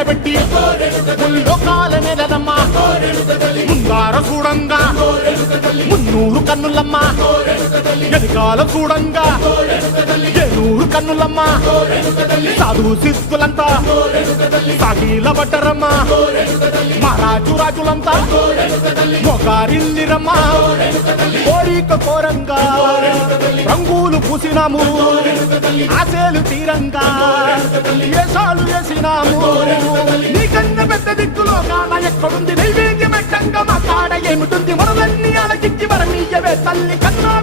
ఎగరబెట్టి ముల్లోకాల నెలనమ్మ ముందార చూడంగా మున్నూరు కన్నులమ్మ ఎనకాల చూడంగా ఏనూరు కన్నులమ్మ సాధు సిద్ధులంతా సాగిల పడ్డరమ్మ మహారాజు రాజులంతా మొగారిల్లిరమ్మ కోరిక కోరంగా రంగులు పూసినాము ఆశలు తీరంగా ఏసాలు వేసినాము నీకన్నా పెద్ద దిక్కులో కాన ఎక్కడుంది నైవేద్యం ఎట్టంగా మా కాడ ఏమిటుంది మనలన్నీ అలకిచ్చి వరమీయవే తల్లి కన్నా